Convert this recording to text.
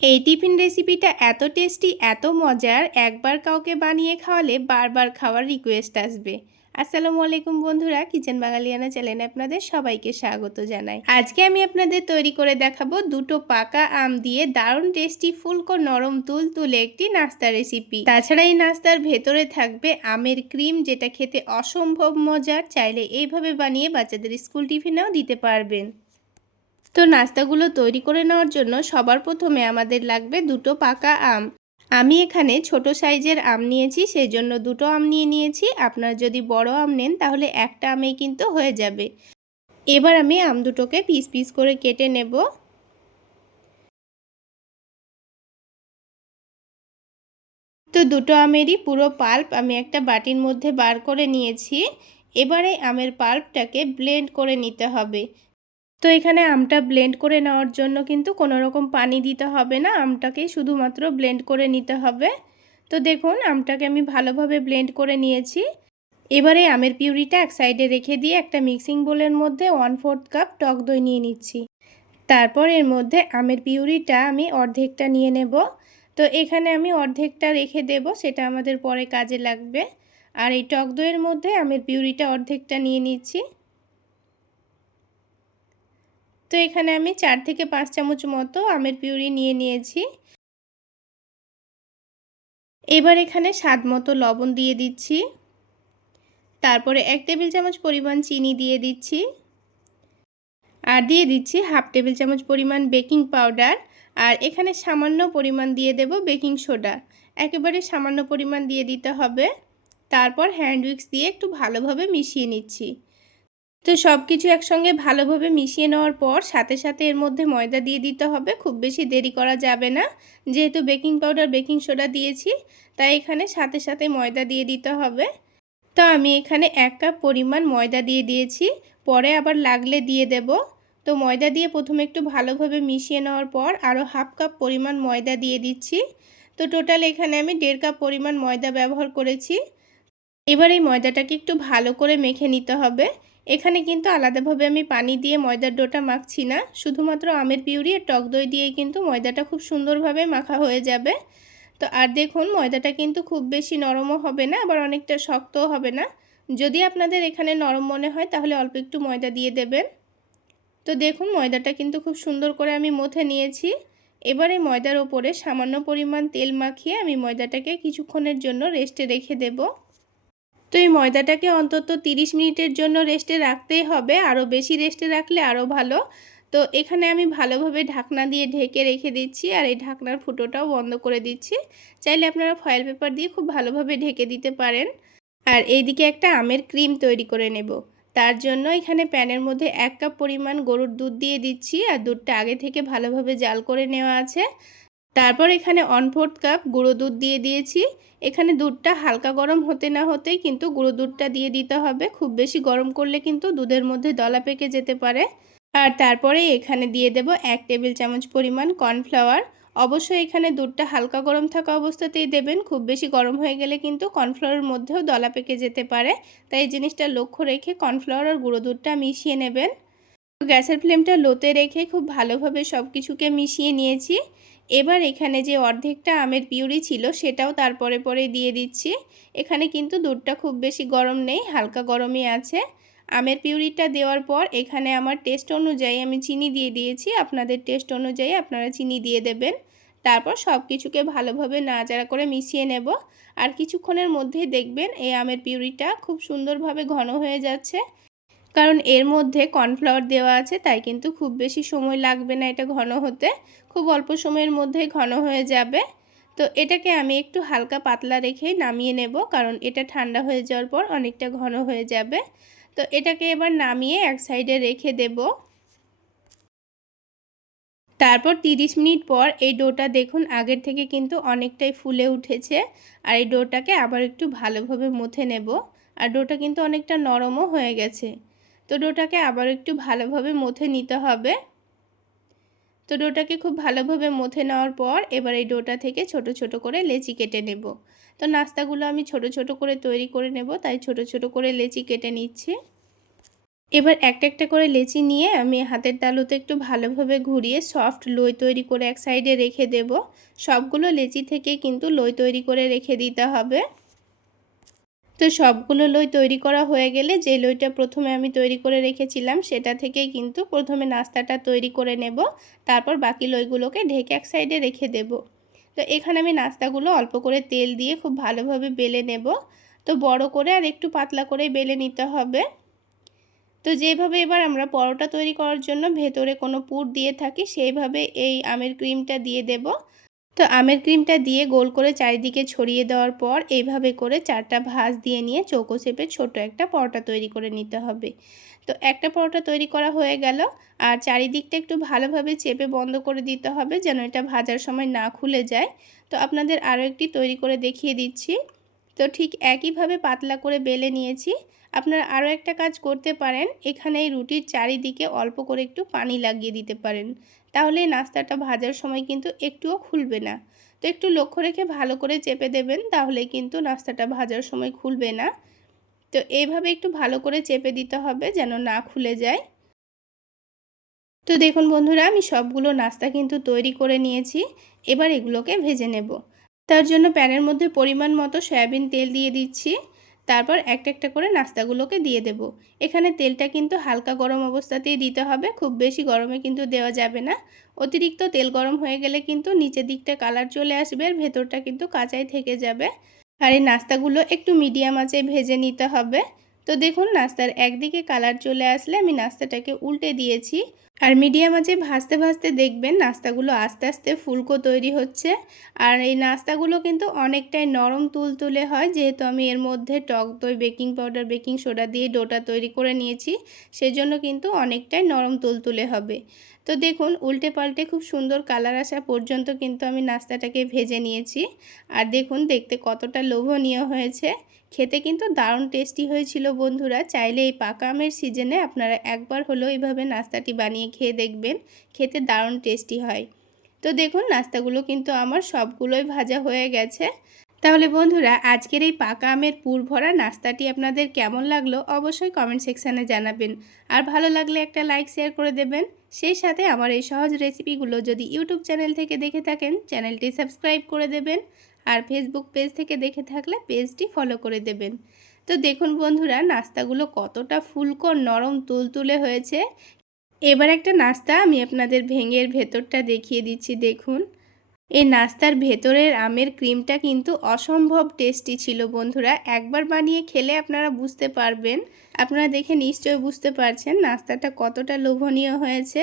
এই টিফিন রেসিপিটা এত টেস্টি, এত মজার, একবার কাউকে বানিয়ে খাওয়ালে বারবার খাওয়ার রিকোয়েস্ট আসবে। আসসালামু আলাইকুম বন্ধুরা, কিচেন বাঙালিয়ানা চ্যানেলে আপনাদের সবাইকে স্বাগত জানাই। আজকে আমি আপনাদের তৈরি করে দেখাবো দুটো পাকা আম দিয়ে দারুণ টেস্টি ফুলকো নরম তুল তুলে একটি নাস্তা রেসিপি। তাছাড়া এই নাস্তার ভেতরে থাকবে আমের ক্রিম, যেটা খেতে অসম্ভব মজার, চাইলে এইভাবে বানিয়ে বাচ্চাদের স্কুল টিফিনেও দিতে পারবেন। তো নাস্তাগুলো তৈরি করে নেওয়ার জন্য সবার প্রথমে আমাদের লাগবে দুটো পাকা আম। আমি এখানে ছোট সাইজের আম নিয়েছি সেই জন্য দুটো আম নিয়ে নিয়েছি। আপনারা যদি বড় আম নেন, তাহলে একটা আমেই কিন্তু হয়ে যাবে। এবার আমি আম দুটোকে পিস পিস করে কেটে নেব। তো দুটো আমেরই পুরো পাল্প আমি একটা বাটির মধ্যে বার করে নিয়েছি। এবারে আমের পাল্পটাকে ব্লেন্ড করে নিতে হবে। তো এখানে আমটা ব্লেন্ড করে নেওয়ার জন্য কিন্তু কোনো রকম পানি দিতে হবে না। আমটাকে শুধুমাত্র ব্লেন্ড করে নিতে হবে। তো দেখুন, আমটাকে আমি ভালোভাবে ব্লেন্ড করে নিয়েছি। এবারে আমের পিউরিটা এক সাইডে রেখে দিয়ে একটা মিক্সিং বোলের মধ্যে ওয়ান ফোর্থ কাপ টক দই নিয়ে নিচ্ছি। তারপর এর মধ্যে আমের পিউরিটা আমি অর্ধেকটা নিয়ে নেব। তো এখানে আমি অর্ধেকটা রেখে দেব, সেটা আমাদের পরে কাজে লাগবে। আর এই টক দইয়ের মধ্যে আমের পিউরিটা অর্ধেকটা নিয়ে নিচ্ছি। তো এখানে আমি চার থেকে পাঁচ চামচ মতো আমের পিউরি নিয়ে নিয়েছি। এবার এখানে স্বাদ মতো লবণ দিয়ে দিচ্ছি। তারপরে এক টেবিল চামচ পরিমাণ চিনি দিয়ে দিচ্ছি। আর দিয়ে দিচ্ছি হাফ টেবিল চামচ পরিমাণ বেকিং পাউডার। আর এখানে সামান্য পরিমাণ দিয়ে দেব বেকিং সোডা। একেবারে সামান্য পরিমাণ দিয়ে দিতে হবে। তারপর হ্যান্ড উইক্স দিয়ে একটু ভালোভাবে মিশিয়ে নিচ্ছি। তো সব কিছু একসঙ্গে ভালোভাবে মিশিয়ে নেওয়ার পর সাথে সাথে এর মধ্যে ময়দা দিয়ে দিতে হবে। খুব বেশি দেরি করা যাবে না। যেহেতু বেকিং পাউডার, বেকিং সোডা দিয়েছি, তাই এখানে সাথে সাথে ময়দা দিয়ে দিতে হবে। তো আমি এখানে এক কাপ পরিমাণ ময়দা দিয়ে দিয়েছি। পরে আবার লাগলে দিয়ে দেব। তো ময়দা দিয়ে প্রথমে একটু ভালোভাবে মিশিয়ে নেওয়ার পর আরও হাফ কাপ পরিমাণ ময়দা দিয়ে দিচ্ছি। তো টোটাল এখানে আমি দেড় কাপ পরিমাণ ময়দা ব্যবহার করেছি। এবার এই ময়দাটাকে একটু ভালো করে মেখে নিতে হবে। এখানে কিন্তু আলাদাভাবে আমি পানি দিয়ে ময়দার ডোটা মাখছি না। শুধুমাত্র আমের পিউরি আর টক দই দিয়েই কিন্তু ময়দাটা খুব সুন্দরভাবে মাখা হয়ে যাবে। তো আর দেখুন, ময়দাটা কিন্তু খুব বেশি নরমও হবে না, আবার অনেকটা শক্তও হবে না। যদি আপনাদের এখানে নরম মনে হয়, তাহলে অল্প একটু ময়দা দিয়ে দেবেন। তো দেখুন, ময়দাটা কিন্তু খুব সুন্দর করে আমি মথে নিয়েছি। এবারে ময়দার ওপরে সামান্য পরিমাণ তেল মাখিয়ে আমি ময়দাটাকে কিছুক্ষণের জন্য রেস্টে রেখে দেবো। তো এই ময়দাটাকে অন্তত 30 মিনিটের জন্য রেস্টে রাখতেই হবে। আরও বেশি রেস্টে রাখলে আরও ভালো। তো এখানে আমি ভালোভাবে ঢাকনা দিয়ে ঢেকে রেখে দিচ্ছি আর এই ঢাকনার ফুটোটাও বন্ধ করে দিচ্ছি। চাইলে আপনারা ফয়েল পেপার দিয়ে খুব ভালোভাবে ঢেকে দিতে পারেন। আর এইদিকে একটা আমের ক্রিম তৈরি করে নেব। তার জন্য এখানে প্যানের মধ্যে এক কাপ পরিমাণ গরুর দুধ দিয়ে দিচ্ছি আর দুধটা আগে থেকে ভালোভাবে জাল করে নেওয়া আছে। তারপর এখানে অন ফোর্থ কাপ গুঁড়ো দুধ দিয়ে দিয়েছি। এখানে দুধটা হালকা গরম হতে না হতেই কিন্তু গুঁড়ো দুধটা দিয়ে দিতে হবে। খুব বেশি গরম করলে কিন্তু দুধের মধ্যে দলা পেকে যেতে পারে। আর তারপরে এখানে দিয়ে দেব এক টেবিল চামচ পরিমাণ কর্নফ্লাওয়ার। অবশ্যই এখানে দুধটা হালকা গরম থাকা অবস্থাতেই দেবেন। খুব বেশি গরম হয়ে গেলে কিন্তু কর্নফ্লাওয়ারের মধ্যেও দলা পেকে যেতে পারে। তাই এই জিনিসটা লক্ষ্য রেখে কর্নফ্লাওয়ার আর গুঁড়ো দুধটা মিশিয়ে নেবেন। গ্যাসের ফ্লেমটা লোতে রেখে খুব ভালোভাবে সব কিছুকে মিশিয়ে নিয়েছি। এবার এখানে যে অর্ধেকটা আমের পিউরি ছিল সেটাও তারপরে পরে দিয়ে দিচ্ছি। এখানে কিন্তু দুধটা খুব বেশি গরম নেই, হালকা গরমই আছে। আমের পিউরিটা দেওয়ার পর এখানে আমার টেস্ট অনুযায়ী আমি চিনি দিয়ে দিয়েছি। আপনাদের টেস্ট অনুযায়ী আপনারা চিনি দিয়ে দেবেন। তারপর সব কিছুকে ভালোভাবে নাড়াচাড়া করে মিশিয়ে নেব। আর কিছুক্ষণের মধ্যেই দেখবেন এই আমের পিউরিটা খুব সুন্দরভাবে ঘন হয়ে যাচ্ছে। কারণ এর মধ্যে কর্নফ্লাওয়ার দেওয়া আছে, তাই কিন্তু খুব বেশি সময় লাগবে না এটা ঘন হতে। খুব অল্প সময়ের মধ্যেই ঘন হয়ে যাবে। তো এটাকে আমি একটু হালকা পাতলা রেখেই নামিয়ে নেব, কারণ এটা ঠান্ডা হয়ে যাওয়ার পর অনেকটা ঘন হয়ে যাবে। তো এটাকে এবার নামিয়ে এক সাইডে রেখে দেব। তারপর 30 মিনিট পর এই ডোটা দেখুন, আগের থেকে কিন্তু অনেকটাই ফুলে উঠেছে। আর এই ডোটাকে আবার একটু ভালোভাবে মুথে নেব। আর ডোটা কিন্তু অনেকটা নরমও হয়ে গেছে। তো ডোটাকে আবার একটু ভালোভাবে মথে নিতে হবে। তো ডোটাকে খুব ভালোভাবে মথে নেওয়ার পর এবার এই ডোটা থেকে ছোট ছোট করে লেচি কেটে নেব। তো নাস্তাগুলো আমি ছোট ছোট করে তৈরি করে নেব, তাই ছোট ছোট করে লেচি কেটে নিচ্ছি। এবার একটা একটা করে লেচি নিয়ে আমি হাতের তালুতে একটু ভালোভাবে ঘুরিয়ে সফট লই তৈরি করে এক সাইডে রেখে দেব। সবগুলো লেচি থেকে কিন্তু লই তৈরি করে রেখে দিতে হবে। তো সবগুলো লই তৈরি করা হয়ে গেলে যে লইটা প্রথমে আমি তৈরি করে রেখেছিলাম, সেটা থেকেই কিন্তু প্রথমে নাস্তাটা তৈরি করে নেব। তারপর বাকি লইগুলোকে ঢেকে এক সাইডে রেখে দেব। তো এখানে আমি নাস্তাগুলো অল্প করে তেল দিয়ে খুব ভালোভাবে বেলে নেব। তো বড় করে আর একটু পাতলা করে বেলে নিতে হবে। তো যেভাবে এবার আমরা পরোটা তৈরি করার জন্য ভেতরে কোনো পুর দিয়ে থাকি, সেইভাবে এই আমের ক্রিমটা দিয়ে দেব। তো আমের ক্রিমটা দিয়ে গোল করে চারিদিকে ছড়িয়ে দেওয়ার পর এইভাবে করে চারটা ভাঁজ দিয়ে নিয়ে চৌকো শেপে ছোট একটা পরোটা তৈরি করে নিতে হবে। তো একটা পরোটা তৈরি করা হয়ে গেল। আর চারিদিকটা একটু ভালোভাবে চেপে বন্ধ করে দিতে হবে যেন এটা ভাজার সময় না খুলে যায়। তো আপনাদের আরও একটি তৈরি করে দেখিয়ে দিচ্ছি। তো ঠিক একইভাবে পাতলা করে বেলে নিয়েছি। আপনারা আরও একটা কাজ করতে পারেন। এখানে রুটির চারিদিকে অল্প করে একটু পানি লাগিয়ে দিতে পারেন। তাহলে নাস্তাটা ভাজার সময় কিন্তু একটুও খুলবে না। তো একটু লক্ষ্য রেখে ভালো করে চেপে দেবেন, তাহলে কিন্তু নাস্তাটা ভাজার সময় খুলবে না। তো এইভাবে একটু ভালো করে চেপে দিতে হবে যেন না খুলে যায়। তো দেখুন বন্ধুরা, আমি সবগুলো নাস্তা কিন্তু তৈরি করে নিয়েছি। এবার এগুলোকে ভেজে নেব। তার জন্য প্যানের মধ্যে পরিমাণ মতো সয়াবিন তেল দিয়ে দিচ্ছি। তারপর একটা একটা করে নাস্তাগুলোকে দিয়ে দেব। এখানে তেলটা কিন্তু হালকা গরম অবস্থাতেই দিতে হবে, খুব বেশি গরমে কিন্তু দেওয়া যাবে না। অতিরিক্ত তেল গরম হয়ে গেলে কিন্তু নিচের দিকটা কালার চলে আসবে আর ভেতরটা কিন্তু কাঁচাই থেকে যাবে। আর এই নাস্তাগুলো একটু মিডিয়াম আঁচে ভেজে নিতে হবে। তো দেখুন, নাস্তার একদিকে কালার চলে আসলে আমি নাস্তাটাকে উল্টে দিয়েছি। আর মিডিয়াম আঁচে ভাজতে ভাজতে দেখবেন নাস্তাগুলো আস্তে আস্তে ফুলকো তৈরি হচ্ছে। আর এই নাস্তাগুলো কিন্তু অনেকটাই নরম তুলতুলে হয়, যেহেতু আমি এর মধ্যে টক দই, বেকিং পাউডার, বেকিং সোডা দিয়ে ডোটা তৈরি করে নিয়েছি। সেজন্য কিন্তু অনেকটাই নরম তুলতুলে হবে। তো দেখুন, উল্টে পাল্টে খুব সুন্দর কালার আসা পর্যন্ত কিন্তু আমি নাস্তাটাকে ভেজে নিয়েছি। আর দেখুন, দেখতে কতটা লোভনীয় হয়েছে। খেতে কিন্তু দারুণ টেস্টি হয়েছিল বন্ধুরা। চাইলে এই পাকা আমের সিজনে আপনারা একবার হলেও এইভাবে নাস্তাটি বানিয়ে খেয়ে দেখবেন, খেতে দারুণ টেস্টি হয়। তো দেখুন, নাস্তাগুলো কিন্তু আমার সবগুলোই ভাজা হয়ে গেছে। তাহলে বন্ধুরা, আজকের এই পাকা আমের পুর ভরা নাস্তাটি আপনাদের কেমন লাগল অবশ্যই কমেন্ট সেকশানে জানাবেন। আর ভালো লাগলে একটা লাইক শেয়ার করে দেবেন। সেই সাথে আমার এই সহজ রেসিপিগুলো যদি ইউটিউব চ্যানেল থেকে দেখে থাকেন চ্যানেলটি সাবস্ক্রাইব করে দেবেন। আর ফেসবুক পেজ থেকে দেখে থাকলে পেজটি ফলো করে দেবেন। তো দেখুন বন্ধুরা, নাস্তাগুলো কতটা ফুলকো নরম, তুলতুলে হয়েছে। এবার একটা নাস্তা আমি আপনাদের ভেঙের ভেতরটা দেখিয়ে দিচ্ছি, দেখুন। এই নাস্তার ভেতরের আমের ক্রিমটা কিন্তু অসম্ভব টেস্টি ছিল বন্ধুরা। একবার বানিয়ে খেলে আপনারা বুঝতে পারবেন। আপনারা দেখে নিশ্চয়ই বুঝতে পারছেন নাস্তাটা কতটা লোভনীয় হয়েছে।